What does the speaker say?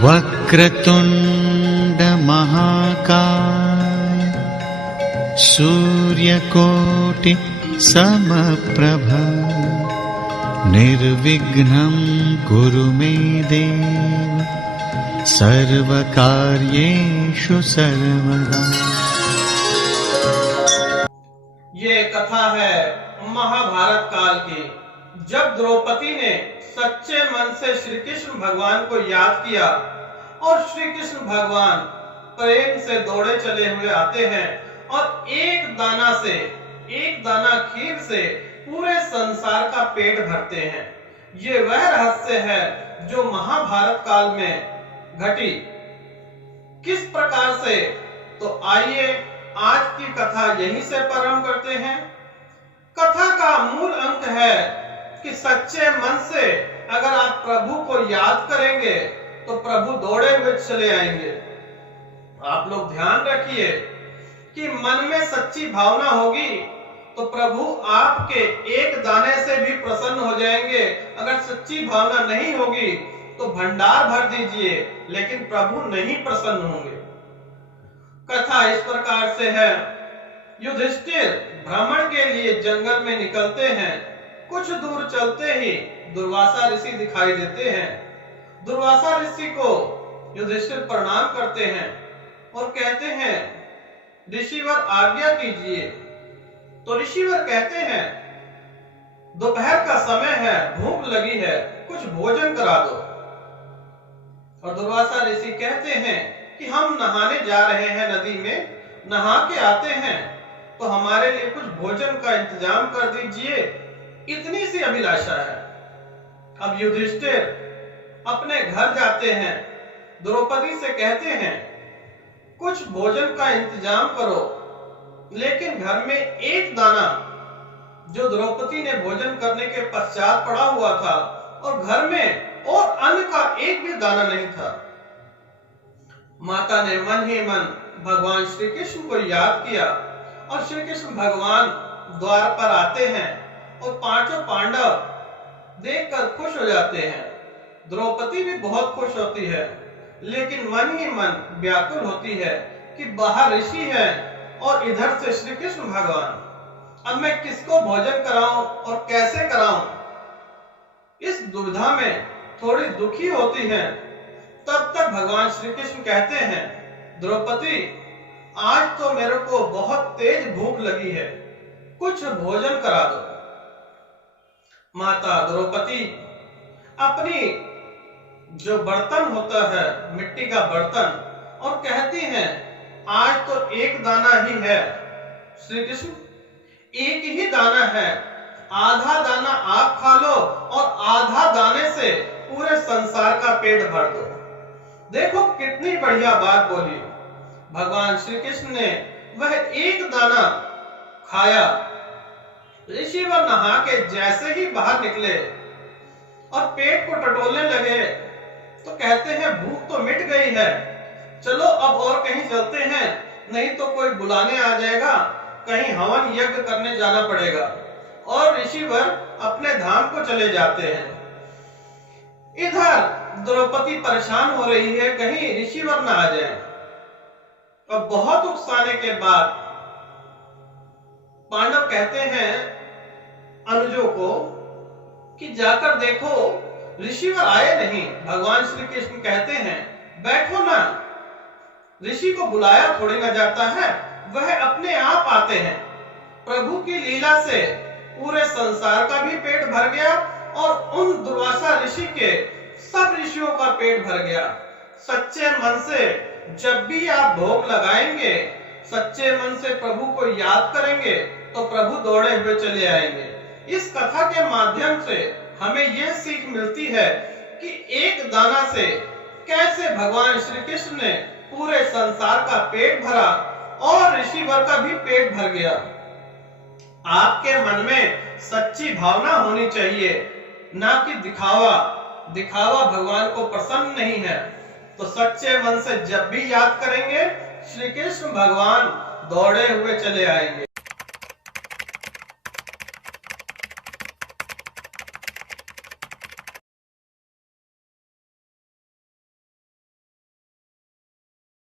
वक्रतुंड महाकाय सूर्यकोटि समप्रभ निर्विघ्नं कुरु मे देव सर्वकार्येषु सर्वदा। ये कथा है महाभारत काल की, जब द्रौपदी ने सच्चे मन से श्री कृष्ण भगवान को याद किया और श्री कृष्ण भगवान प्रेम से दौड़े चले हुए आते हैं और एक दाना खीर से पूरे संसार का पेट भरते हैं। ये वह रहस्य है जो महाभारत काल में घटी। किस प्रकार से? तो आइए आज की कथा यहीं से प्रारंभ करते हैं। कथा का मूल अंक है कि सच्चे मन से अगर आप प्रभु को याद करेंगे तो प्रभु दौड़े हुए चले आएंगे। आप लोग ध्यान रखिए कि मन में सच्ची भावना होगी तो प्रभु आपके एक दाने से भी प्रसन्न हो जाएंगे। अगर सच्ची भावना नहीं होगी तो भंडार भर दीजिए लेकिन प्रभु नहीं प्रसन्न होंगे। कथा इस प्रकार से है। युधिष्ठिर भ्रमण के लिए जंगल में निकलते हैं। कुछ दूर चलते ही दुर्वासा ऋषि दिखाई देते हैं। दुर्वासा ऋषि को युधिष्ठिर प्रणाम करते हैं और कहते हैं, ऋषिवर आज्ञा कीजिए। तो ऋषिवर कहते हैं, दोपहर का समय है, भूख लगी है, कुछ भोजन करा दो। और दुर्वासा ऋषि कहते हैं कि हम नहाने जा रहे हैं, नदी में नहा के आते हैं तो हमारे लिए कुछ भोजन का इंतजाम कर दीजिए। इतनी सी अभिलाषा है। अब युधिष्ठिर अपने घर जाते हैं, द्रौपदी से कहते हैं कुछ भोजन का इंतजाम करो, लेकिन घर में एक दाना जो द्रौपदी ने भोजन करने के पश्चात पड़ा हुआ था और घर में और अन्न का एक भी दाना नहीं था। माता ने मन ही मन भगवान श्री कृष्ण को याद किया और श्री कृष्ण भगवान द्वार पर आते हैं और पांचों पांडव देखकर खुश हो जाते हैं। द्रौपदी भी बहुत खुश होती है लेकिन मन ही मन व्याकुल होती है कि बाहर ऋषि है और इधर से श्री कृष्ण भगवान। अब मैं किसको भोजन कराऊं और कैसे कराऊं? इस दुविधा में थोड़ी दुखी होती है। तब तक भगवान श्री कृष्ण कहते हैं, द्रौपदी आज तो मेरे को बहुत तेज भूख लगी है, कुछ भोजन करा दो। माता द्रौपदी अपनी जो बर्तन होता है, मिट्टी का बर्तन, और कहती हैं, आज तो एक दाना ही है श्री कृष्ण, एक ही दाना है, आधा दाना आप खा लो और आधा दाने से पूरे संसार का पेट भर दो। देखो कितनी बढ़िया बात बोली। भगवान श्री कृष्ण ने वह एक दाना खाया। ऋषिवर नहा के जैसे ही बाहर निकले और पेट को टटोलने लगे तो कहते हैं, भूख तो मिट गई है, चलो अब और कहीं चलते हैं, नहीं तो कोई बुलाने आ जाएगा, कहीं हवन यज्ञ करने जाना पड़ेगा। और ऋषिवर अपने धाम को चले जाते हैं। इधर द्रौपदी परेशान हो रही है, कहीं ऋषिवर ना आ जाए। और बहुत उकसाने के बाद पांडव कहते हैं अनुजों को कि जाकर देखो ऋषिवर आए नहीं। भगवान श्री कृष्ण कहते हैं, बैठो ना, ऋषि को बुलाया थोड़ी ना जाता है, वह अपने आप आते हैं। प्रभु की लीला से पूरे संसार का भी पेट भर गया और उन दुर्वासा ऋषि के सब ऋषियों का पेट भर गया। सच्चे मन से जब भी आप भोग लगाएंगे, सच्चे मन से प्रभु को याद करेंगे तो प्रभु दौड़े हुए चले आएंगे। इस कथा के माध्यम से हमें यह सीख मिलती है कि एक दाना से कैसे भगवान श्री कृष्ण ने पूरे संसार का पेट भरा और ऋषिवर का भी पेट भर गया। आपके मन में सच्ची भावना होनी चाहिए, ना कि दिखावा। दिखावा भगवान को पसंद नहीं है। तो सच्चे मन से जब भी याद करेंगे, श्री कृष्ण भगवान दौड़े हुए चले आएंगे।